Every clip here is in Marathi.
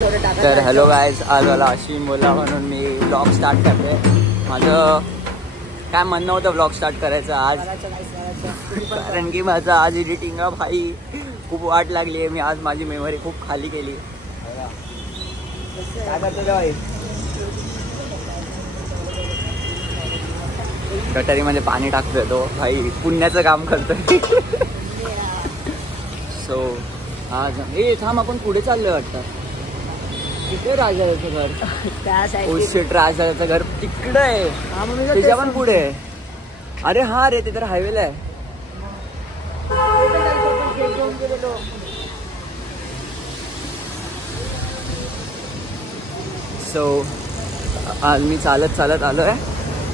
तर हॅलो गाईज, आज मला अश्विन बोला म्हणून मी ब्लॉग स्टार्ट करते. माझं काय म्हणणं होतं ब्लॉग स्टार्ट करायचं आज, कारण की माझं आज एडिटिंगला भाई खूप वाट लागली आहे. मी आज माझी मेमरी खूप खाली केली. काय करतो भाई? गटारीमध्ये पाणी टाकतोय तो भाई, पुण्याचं काम करतोय. सो आज थांब, आपण पुढे चाललोय वाटतं. तिकडे राजाचं घर, राजाचं घर तिकडे आहे, त्याच्या पण पुढे आहे. अरे हा रे, ते तर हायवेला आहे. सो आज मी चालत चालत आलोय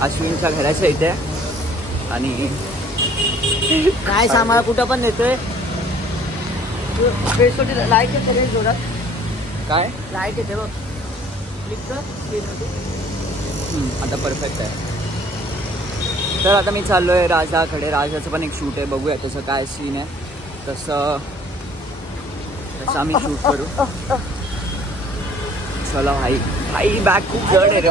अश्विनच्या घराच्या इथे. आणि काय सामान कुठं पण नेतोय. लाईट येते जोरात, काय लाईट येते बघ. आता परफेक्ट आहे. तर आता मी चाललोय राजाकडे. राजाचं पण एक शूट आहे, बघूया तसं काय सीन आहे. तसं आम्ही शूट करू. चला भाई. भाई बॅग खूप जड आहे रे.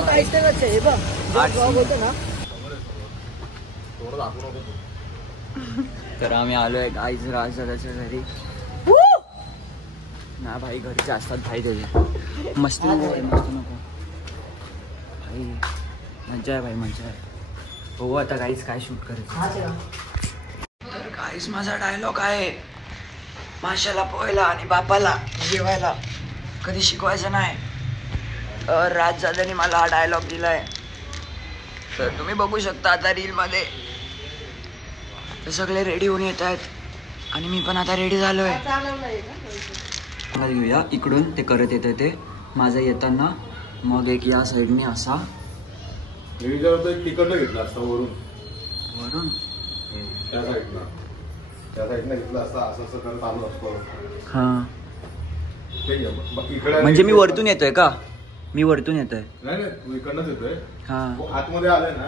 तर आम्ही आलोय गाईज राजाच्या घरी. ना भाई घरचे असतात भाई त्याचे. मस्त नको भाई, मजा आहे भाई, मजा आहे. हो आता गाईज काय शूट करायचं. तर गाईज माझा डायलॉग आहे, माशाला पोहायला आणि बापाला जेवायला कधी शिकवायचं नाही. तर राजदादानी मला हा डायलॉग दिलाय. तर तुम्ही बघू शकता आता रीलमध्ये. तर सगळे रेडी होऊन येत आहेत आणि मी पण आता रेडी झालोय. घेऊया इकडून, ते करत येते ते माझं येताना. मग एक या साईडने असा तिकडनं घेतला असता वरून त्या साईडनं घेतला असता. असं असं करत आलो असतो. हा म्हणजे मी वरतून येतोय का? मी वरतून येतोय? नाही तू इकडनंच येतोय. हा आतमध्ये आलाय ना,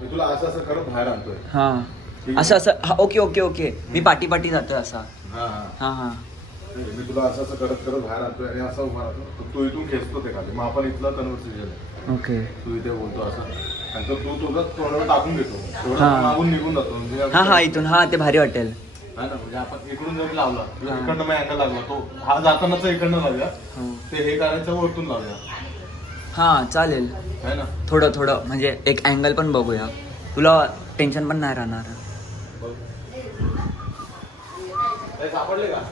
मी तुला असं असं करत बाहेर आणतोय. हा असं असं. Okay okay okay. मी पाठी पाठी जातोय असा. हा हा हा. मी तुला असं असं करत करत बाहेर आणतोय आणि असं उभा राहतो. तू इथून खेचतो ते खाली. मग आपण इथलं कन्व्हर्सेशन आहे. ओके. तू इथे बोलतो असं आणि तो तू तुझं तोंडाला टाकून घेतो. मागून निघून जातो. हा हा इथून. हा ते भारी वाटेल. हा ना, म्हणजे आपण इकडून जरी लावला, इकडनं मग अँगल लागला, तो हा जातानाच इकडनं लावूया. ते हे करायचं वरतून लावूया. हा चालेल. है ना, थोडं थोडं म्हणजे एक अँगल पण बघूया. तुला टेन्शन पण नाही राहणार. सापडले का?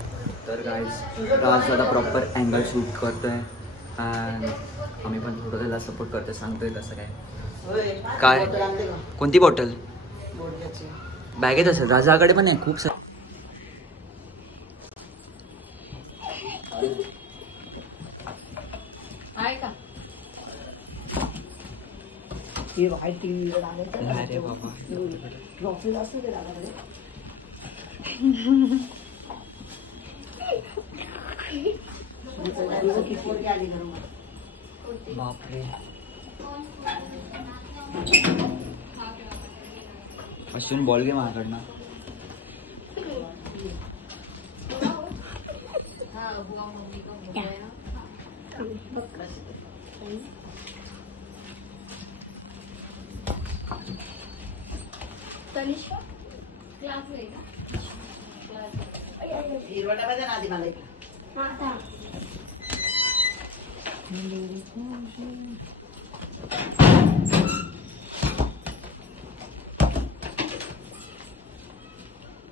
तर गाईज राज आता प्रॉपर अँगल शूट करतोय आणि आम्ही पण थोडं त्याला सपोर्ट करतोय, सांगतोय कसं काय काय. कोणती बॉटल? बॅगेत असेल. राजाकडे पण आहे खूप सारे. अरे बाबा बापरे. अश्विन बॉल घे माझ्याकडनं.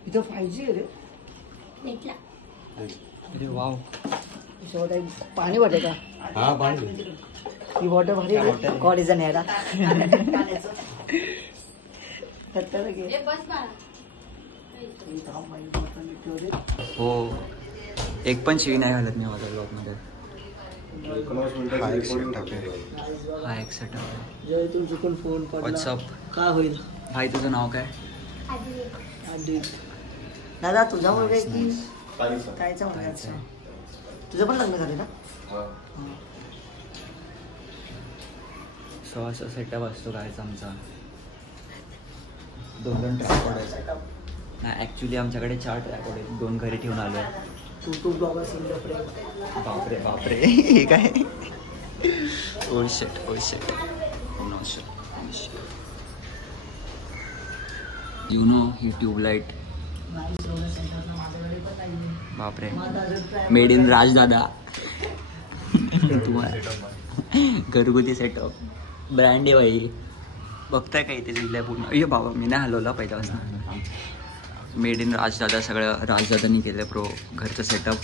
इथं 5G आहे रे. अरे वाव. पाणी वाटत का? हा पाणी. ही वॉटर भारी आहे. God is an era. हो एक पण शिवी नाही घालत मी माझ्या ब्लॉग मध्ये. हा एक सेटअप आहे. व्हॉट्सअप. काय होईल भाई? तुझं नाव काय? दादा तुझा मुलगा आहे की कायचा मुलगा? तुझं पण लग्न झालं ना? सो असा सेटअप असतो गायचा आमचा. 2 ट्रॅपॉड आहेत. नाही ॲक्च्युली आमच्याकडे 4 ट्रॅपॉड आहेत. 2 घरी ठेवून आलो आहे. बापरे बापरे हे काय ओ शिट यू नो ही ट्यूबलाइट बापरे मेड इन राजदादा घरगुती सेटअप ब्रँड आहे भाई बघताय का इथे लिहिलंय पूर्ण अय्यो बाबा मी नाही हलवला पहिल्यापासून मेड इन राजदादा सगळं राजदादानी केलं प्रो घरचं सेटअप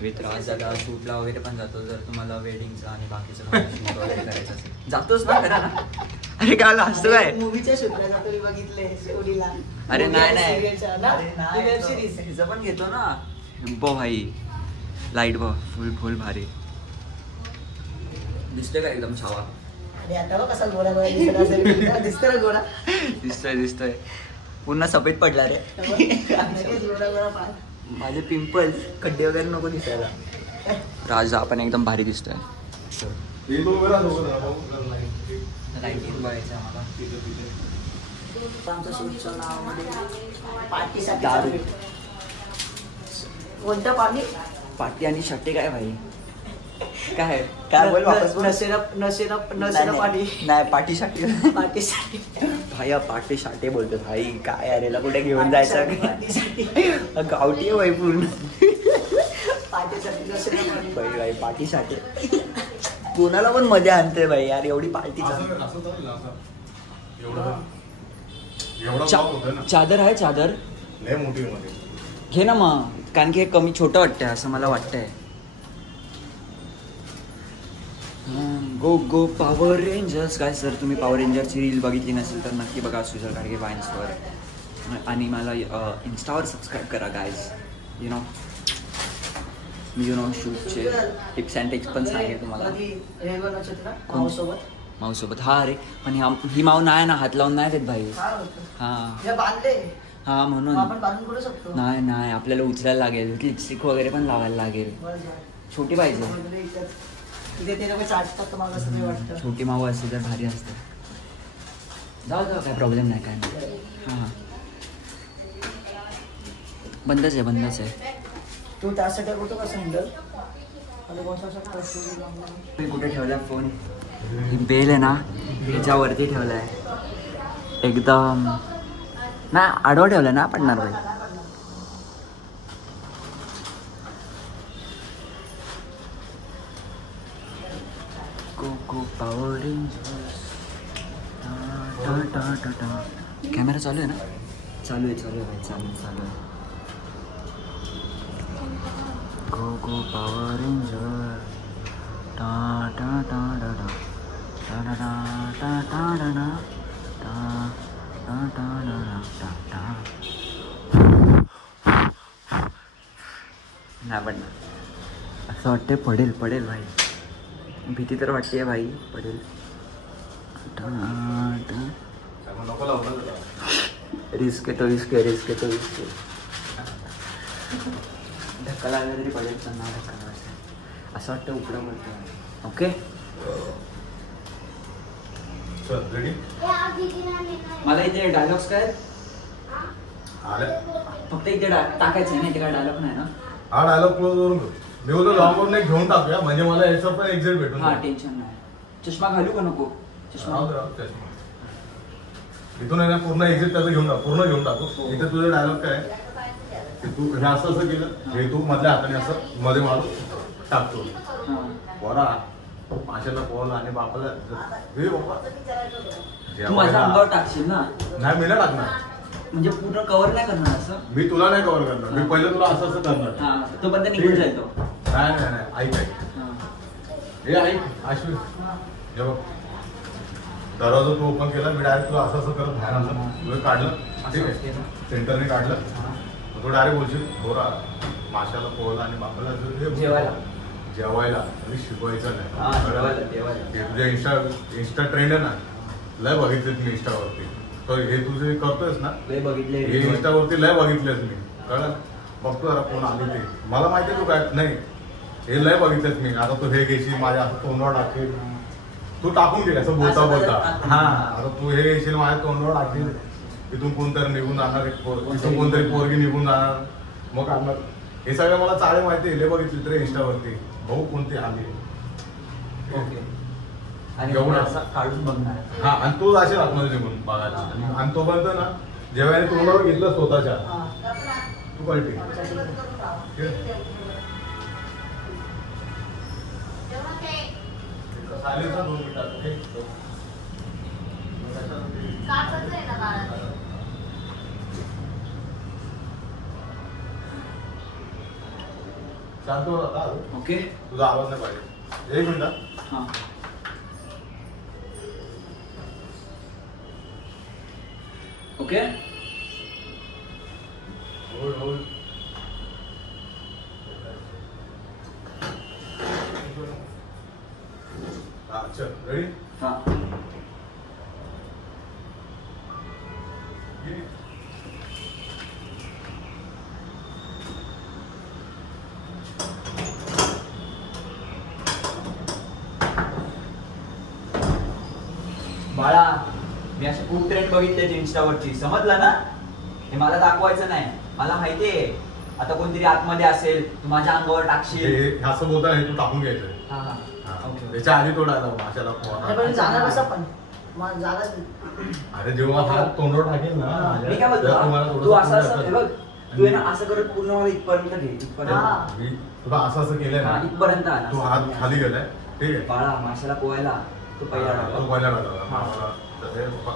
विथ राजदादा शूटला वगैरे पण जातो जर तुम्हाला वेडिंगचं आणि बाकीचं शूट वगैरे करायचं असेल जातोच ना खरं ना अरे काय असतं काय मूवीच्या शूटला जातो मी बघितलंय शेवटीला अरे नाही हिचं पण घेतो ना बो भाई लाईट बघ फुल भारी दिसतोय का एकदम छावा अरे आता बघ कसा गोरा गोरा दिसतो ना गोरा दिसतोय पुन्हा सफेद पडला रे गोरा गोरा पाय माझे पिंपल्स खड्डे वगैरे नको दिसायला राजा आपण एकदम भारी दिसतोय लाईटिंग बघायचं आम्हाला आमच्या शूटचं नाव पार्टीसाठी दारू. कोणतं पाणी पाटी आणि शट्टे काय भाई काय बोल वापस बोल. नशेरा नाही, पाणी नाही पाटी शाटी पार्टीसाठी भाई पाटी शाटे बोलतो भाई काय अरेला कुठे घेऊन जायचं पार्टीसाठी गावठी आहे भाई पूर्ण पार्टीसाठी नशेरा पाणी भाई पाटी शाटे कोणाला पण मध्ये आणते भाई यार एवढी पार्टी चादर आहे चादर घे ना मग कारण की हे कमी छोटं वाटतंय असं मला वाटतंय गो पॉवर रेंजर्स काय सर तुम्ही पॉवर रेंजरची रील बघितली नसेल तर नक्की बघा सुजल गाडगे वाईन्सवर आणि मला इन्स्टावर सबस्क्राईब करा गायज यू नो शूटचे टिप्स अँड टिक्स पण सांगेल तुम्हाला माऊसोबत हा अरे पण ही माऊ नाही ना हात लावून नाही देत भाई हा म्हणून नाही आपल्याला उचलायला लागेल लिपस्टिक वगैरे पण लावायला लागेल छोटी पाहिजे छोटी माऊ असते तर भारी असते जाऊ काय प्रॉब्लेम नाही काय नाही हां बंदच आहे तू त्यासाठी होतो का सॅन्डल कुठे ठेवला फोन ही बेल आहे ना त्याच्यावरती ठेवला आहे एकदम नाही आडवा ठेवला ना पडणार भाई पॉवर कॅमेरा चालू आहे ना चालू आहे भाई चालू आहे गो पॉवर रेंजर टा टा टा टा टा टा टा टा टा टा टा टा नाही पडणार असं वाटते पडेल भाई भीती तर वाटते भाई पडेल रिस्क येतो धक्का लागला तरी पडेल पण ना धक्का लावायचा असं वाटतं उकडं बोलतो ओके मला इथे डायलॉग्स काय फक्त इथे टाकायचं आहे ना इथे काय डायलॉग नाही ना हा डायलॉग क्लोज करून मी बोलतो लॉंग नाही घेऊन टाकूया म्हणजे मला याचं पण एक्झिट भेटून हा टेन्शन नाही चष्मा घालू का नको चष्मा इथून आहे ना पूर्ण एक्झिट त्याचं पूर्ण घेऊन टाकू इथे तुझं डायलॉग काय की तू हे असं केलं हे तू मधल्या हाताने असं मध्ये मारून टाकतो पोरा माशाला पोरला आणि बापाला हे तू माझ्या अंगावर टाकशील ना नाही मी नाही टाकणार म्हणजे पूर्ण कव्हर नाही करणार असं मी तुला नाही कव्हर करणार मी पहिलं तुला असं करणार तो बंद निघून जाईल तो नाही ऐक हे ऐक अश्विन जेव्हा दरवाजा तू ओपन केला मी डायरेक्ट तुला असं करत बाहेर आणलं तुला काढलं ठीक आहे सेंटरने काढलं तू डायरेक्ट बोलशील बोरा माशाला पोहला आणि बापाला जेवायला आणि शिकवायचं नाही तुझ्या इंस्टा ट्रेंड आहे ना लय बघितलेत मी इंस्टावरती तर हे तुझे करतोयस ना बघितले हे इंस्टावरती लय बघितलेस मी कळलं बघतो जरा कोण आली ते मला माहिती आहे तू काय नाही हे लय बघितलेत मी आता तू हे घेशील माझ्या असं तोंडावर टाकेल तू टाकून गेला असं बोलता हा आता तू हे घेशील माझ्या तोंडावर टाकेल तिथून कोणतरी निघून जाणार इथून कोणतरी पोरगी निघून जाणार मग आपलं हे सगळं मला चाळे माहिती आहे, बघितली तर इंस्टावरती भाऊ कोणती आली. ओके. आणि एवढं असा काढून बघणार. हा, आणि तू असे आतमध्ये निघून बघायला. आणि तो बनतो ना जेव्हा तोंडावर घेतलं स्वतःच्या तू कळते शांत हो आता. ओके. तुझा आवाज नाही पाहिजे. 1 मिनिट. हा. ओके. होल्ड. अच्छा रेडी. हा. बाळा, मी असे खूप ट्रेंड बघितले इंस्टावरची, समजलं ना? हे मला दाखवायचं नाही. मला माहितीये आता कोणतरी आतमध्ये असेल, तू माझ्या अंगावर टाकशील. हे असं बोलता हे तू टाकून घ्यायचं. हा हा. ओके. त्याच्या आधी तोडा माशाला. पण जाणार कसं पण मग जाणार. अरे जेव्हा हा तोंडावर टाकेल ना मी काय बोलतो, तू असं असं हे बघ, तू आहे ना असं करत पूर्ण मला इथपर्यंत घे. इथपर्यंत. मी तुला असं असं केलंय हा, ना, इथपर्यंत आला. तू हात खाली गेलाय. ठीक आहे. बाळा, माशाला पोहायला तू पहिला टाका. तू पहिला टाकला.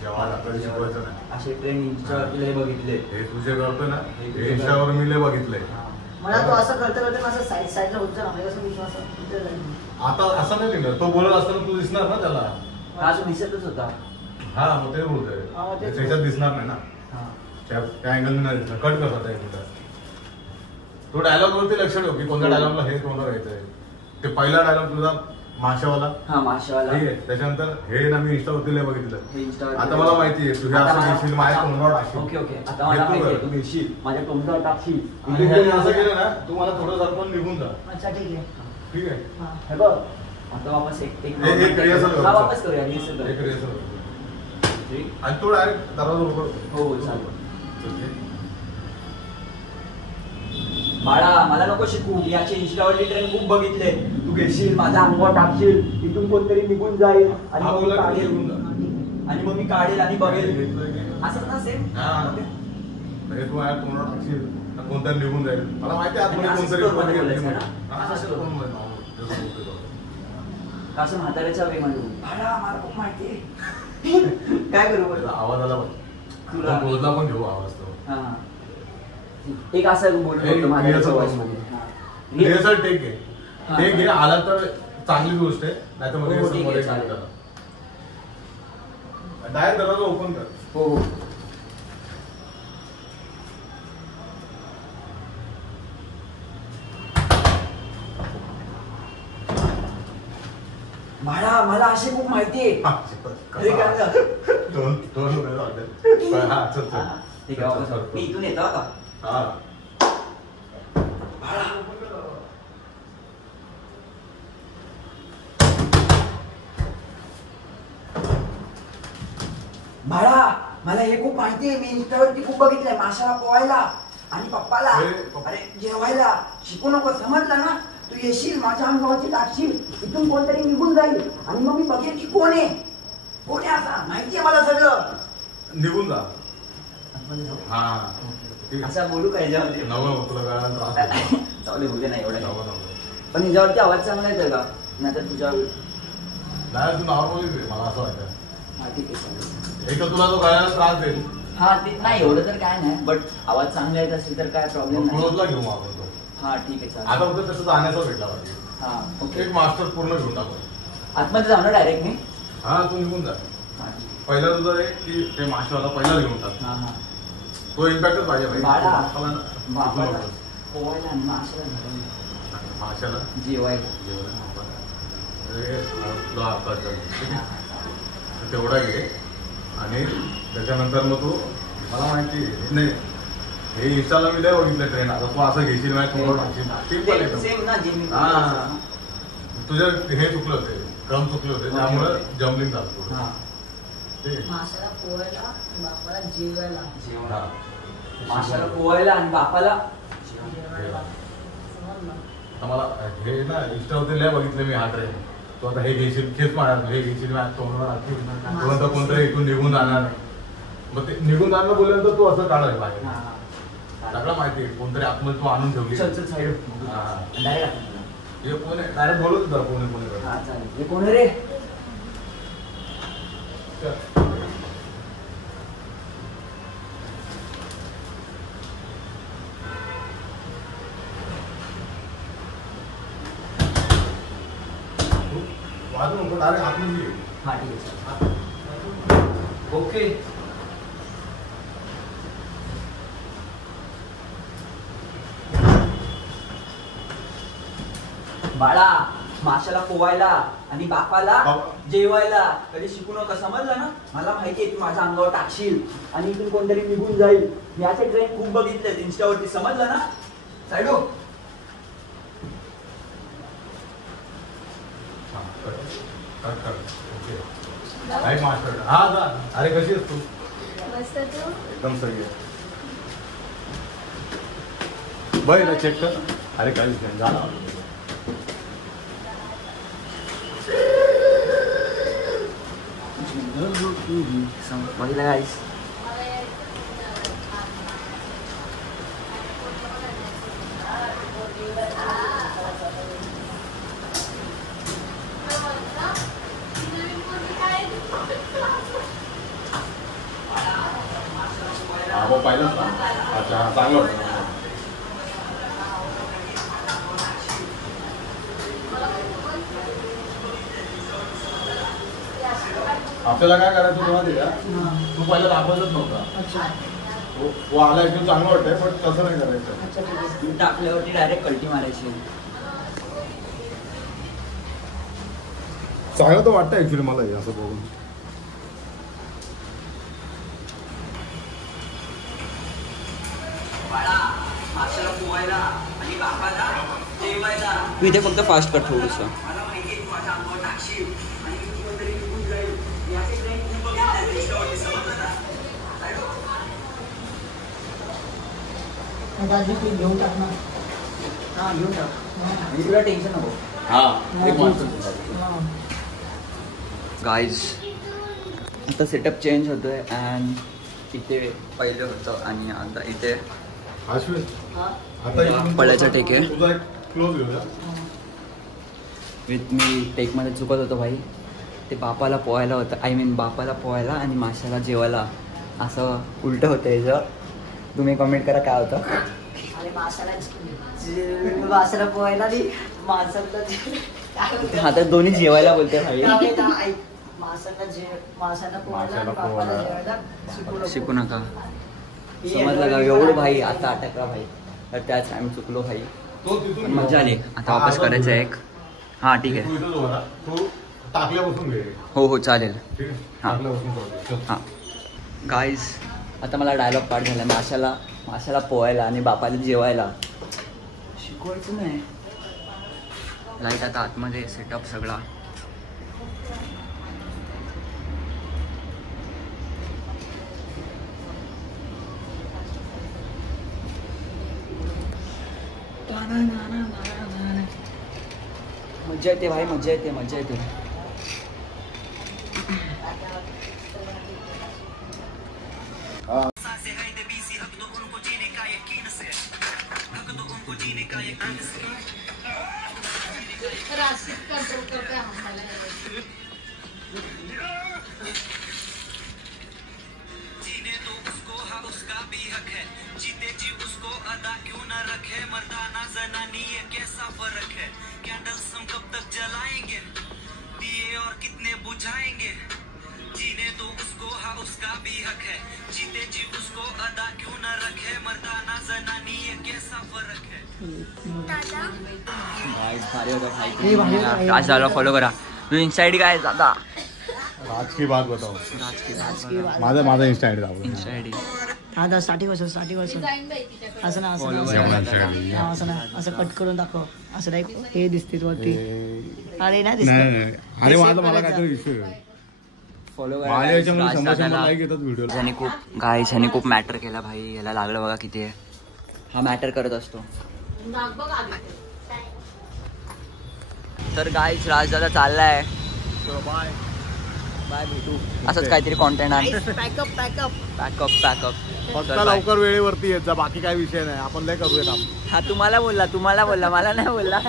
जेव्हा आपल्याला शिकवायचं नाही. असे ट्रेंड इंस्टावरती लय बघितले. हे तुझे करतो ना, हे इंस्टावर मी लय बघितलंय. मला तो असं करता करता असं साईडला होतं ना, माझ्या विश्वास आता असं नाही दिलं. तो बोलत असताना तू दिसणार ना त्याला. हा, तो दिसतच होता. हा, मग ते हा, बोलतोय. तेच त्याच्यात दिसणार नाही ना. हा. त्या अँगल नाही दिसणार. कट करतात एक मिनिट. तो डायलॉग वरती लक्ष ठेव की कोणत्या डायलॉगला हे तोंडावर यायचंय. ते पहिला डायलॉग तुझा माशावाला. हा, माशावाला. ठीक आहे. त्याच्यानंतर हे ना मी इंस्टावरती लय बघितलं. हे इंस्टावरती आता मला माहितीये तू हे आता असं मला- घेशील, माझ्या तोंडावर टाकशील. Okay okay. आता मला हे तू माहितीये कर. तू घेशील, माझ्या तोंडावर टाकशील. आणि ह्याने असं केलं ना, तू मला थोडं सरपण निघून जा. अच्छा ठीक आहे. ठीक आहे. हा. हे बघ, आता वापस एक एक rehearsal करू. हा, वापस करूया rehearsal करूया. एक rehearsal. ठीक? आणि तू डायरेक्ट दरवाजा उघड. हो हो, चालेल. बाळा, मला नको शिकू. याचे इंस्टावरती ट्रेंड खूप बघितले. तू घेशील, माझ्या अंगावर टाकशील, इथून कोणतरी निघून जाईल आणि हा, मग मी बोला की काढेल. निघून जा. आणि मग मी काढेल आणि बघेल. असंच ना सेम? हा. ओके. म्हणजे तू माझ्या तोंडावर टाकशील, तर कोणतरी निघून जाईल. मला माहिती आहे आणि आतमध्ये असंच कोणतरी करून कोणतरी बोलायचं निघून ना? जाईल. हा, असंच असं करून. करून बोलायचं. जसं बोलतोय तसं. असं म्हाताऱ्याच्या वे मध्ये बाळा, मला खूप माहिती आहे. काय करू बोल? त्याचा आवाज आला बघ. तुला- तो क्लोजला पण घेऊ आवाज तो. हा. एक असं बोलतो एक म्हाताऱ्याच्या rehearsal voice करू. मध्ये. हा. रिहर्सल टेक घे. हा. टेक घे. आला तर चांगली गोष्ट आहे. नाही तर मग हो, rehearsal ठीक आहे, मध्ये चालेल. डायरेक्ट दरवाजा ओपन कर. हो हो. बाळा, मला अशी खूप माहिती आहे. हा, अरे काय झालं? दोन रुपये लागले. हा, चल चल. हा, ठीक आहे, वापस आलो. मी इथून येतो आता. हा. बाळा, मला हे खूप माहिती आहे. मी इंस्टावरती खूप बघितलंय. माशाला पोहायला आणि पप्पाला अरे जेवायला. शिकू नको, समजलं ना? तू येशील, माझ्या अंगावरची टाकशील, इथून कोणतरी निघून जाईल आणि मग मी बघेल की कोण आहे. कोण आहे असा. माहिती आहे मला सगळं. निघून जा. हा. ठीक आहे. असं बोलू का याच्यामध्ये? नवं तुला कळायला त्रास होतो. चालू होते नाही एवढं नवं नाही. नवं. पण याच्यावरती आवाज चांगला येतोय का? नाही तर तुझ्या नाही तू नॉर्मली दे मला असं वाटतं. हा, ठीक आहे, चालेल. एक तर तुला तो गळ्याला त्रास देईल. हा, ते नाही एवढं तर काय नाही, बट आवाज चांगला येत असेल तर काय प्रॉब्लेम नाही. क्लोजला घेऊ मग आपण तो. हा, ठीक आहे, आता चालेल. फक्त त्याचं जाण्याचा भेटला पाहिजे. हा, ओके. एक मास्टर पूर्ण घेऊन टाकू. आतमध्ये जाऊ ना डायरेक्ट मी? हा, तू निघून जा. हा, ठीक आहे. पहिला तुझं आहे की ते माशाला पहिला घेऊन टाक. हा हा. तो इम्पॅक्टच पाहिजे भाई. बाळा, बापाला ना, बापाला शिकू नकोस. पोहायला आणि माशाला घालून माशाला जेवायला. जेवण बापाला. अरे, तुला आता चल. ठीक आहे? तर तेवढा घे आणि त्याच्यानंतर मग तू मला माहिती आहे नाही हे इंस्टाला मी लय बघितलं ट्रेंड. आता तू असं घेशील नाही तू टाकशील. सिम्पल एकदम. सेम ना जे मी हा. तुझं हे चुकलं होते क्रम चुकले होते त्यामुळे जम्बलिंग झालं थोडं. हा. ठीक आहे? माशाला पोहायला बापाला जेवायला. जेवायला. हा. माशाला पोहायला आणि बापाला मला हे ना इंस्टावरती लय बघितलं मी हा ट्रेन. तो आता हे घेशील खेच मारणार, हे घेशील तोंडावर कोणतरी इथून निघून जाणार. मग ते निघून जाणं बोलल्यानंतर तू असं काढायला लागेल. सगळं माहिती आहे कोणतरी आतमध्ये तू आणून ठेवली. हे कोण आहे डायरेक्ट बोलत होता कोणी कोण रे. वाजू नको डायरेक्ट आतमध्ये ये. हा ठीक आहे. ओके. बाळा माशाला पोवायला आणि बापाला जेवायला कधी शिकू नका, समजलं ना. मला माहितीये तू माझ्या अंगावर टाकशील आणि इथून कोणतरी निघून जाईल. मी असे ट्रेन खूप बघितले इंस्टावरती, समजलं ना. साईडो हा जा. अरे कशी आहेस तू. एकदम सगळी बघ चेक कर. अरे काहीच नाही झाला. बघितलं गाईस. हा मग पाहिलंच ना. अच्छा चांगलं होतं. आपल्याला काय करायचं तेव्हा दिला तू पहिला दाखवतच नव्हता. तो आला एकदम चांगलं वाटतंय पण तसं नाही करायचं. टाकल्यावरती डायरेक्ट कल्टी मारायची. चांगलं तर वाटतं ऍक्च्युली मला हे असं बघून. तू इथे फक्त फास्ट कर थोडंसं. घेऊन टाक ना. हा घेऊन टाक. मी तुला टेन्शन नको. हा एक गाईज आता सेटअप चेंज होतोय अँड इथे पहिले होतं आणि आता इथे पळायचा टेक आहे. विथ मी टेकमध्ये चुकत होतो भाई. ते बापाला पोहायला होतं, आय मीन बापाला पोहायला आणि माशाला जेवायला असं उलटं होतं याचं. तुम्ही कमेंट करा काय होतं. अरे माशाला पोहायला आणि माशाला आता दोन्ही जेवायला बोलते भाई. माशाला पोहायला शिकू नका, समजलं का. एवढं भाई आता अटकला भाई. तर त्याच आम्ही चुकलो भाई. पण मजा आली. आता वापस करायचं एक. हा ठीक आहे. हो हो चालेल. हां हां गाईज आता मला डायलॉग पाठ झाला. माशाला पोहायला आणि बापाला जेवायला शिकवायचं नाही. लाईट आता आतमध्ये सेटअप सगळा. मजा येते भाई, मजा येते, मजा येते. जीने दो उसको, हाँ उसका भी हक है. जीते जी उसको अदा क्यों न रखे. मर्दाना जनानी ये कैसा फर्क है. कैंडल्स हम कब तक जलाएंगे, दिए और कितने बुझाएंगे. जीने दो उसको, हाँ उसका भी हक है. जीते जी उसको अदा क्यों न रखे. मर्दाना जनानी ये कैसा फर्क है. आज फॉलो करा. तू इंस्टा आयडी काय दादा. आज की बात बताओ. माझा इंस्टा आयडी दाखव. इंस्टा आयडी हा स्टार्टिंग वर्ष असं ना असं ना असं कट करून दाखव. असं नाही हे दिसते वरती. अरे नाही दिसत. अरे माझा मला काहीतरी विषय फॉलो करा. खूप गाईस ह्याने खूप मॅटर केला भाई. याला लागलं बघा किती आहे. हा मॅटर करत असतो. तर गाईज राजदादा चाललाय. बाय बाय, भेटू. असंच काहीतरी कॉन्टेंट आहे. पॅकअप पॅकअप पॅकअप फक्त लवकर वेळेवरती येत जा, बाकी काही विषय नाही, आपण लय करूया काम. हा तुम्हाला बोलला मला नाही बोलला.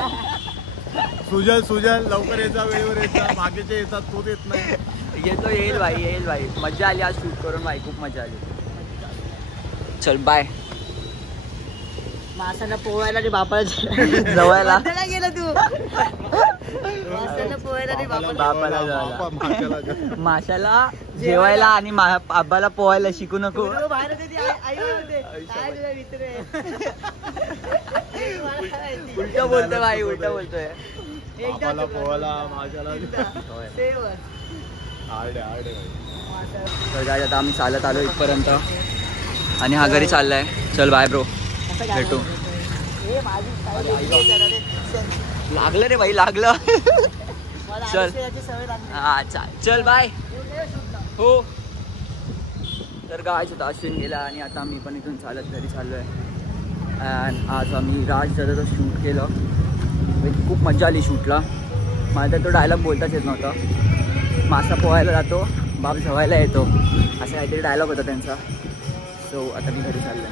सुजल लवकर येत जा, वेळेवर येत जा. बाकीचे येतात, तोच येत नाही. येईल भाई. मजा आली आज शूट करून भाई, खूप मजा आली. चल बाय. मासाला पोहायला रे बापाला जवळला गेला तू. मासाला पोहायला रे बापाला जवळला. माशाला जेवायला आणि आबाला पोहायला शिकू नको. बाहेर होते आई होते काय तुला मित्र आहे. उलट बोलतोय भाई, उलट बोलतोय. बापाला पोहायला माशाला तर काय आता आम्ही चालत आलो इथपर्यंत आणि हा घरी चाललाय. चल बाय ब्रो, भेटू. लागलं रे भाई, लागलं. चल हा चल बाय. हो तर काय होता, अश्विन गेला आणि आता मी पण इथून चालत घरी चाललोय. अँड आज आम्ही राजदादाचं शूट केलं. खूप मजा आली शूटला. मला तर तो डायलॉग बोलताच येत नव्हता. मासा पोहायला जातो, बाप झवायला येतो, असा काहीतरी डायलॉग होता त्यांचा. सो आता मी घरी चाललोय.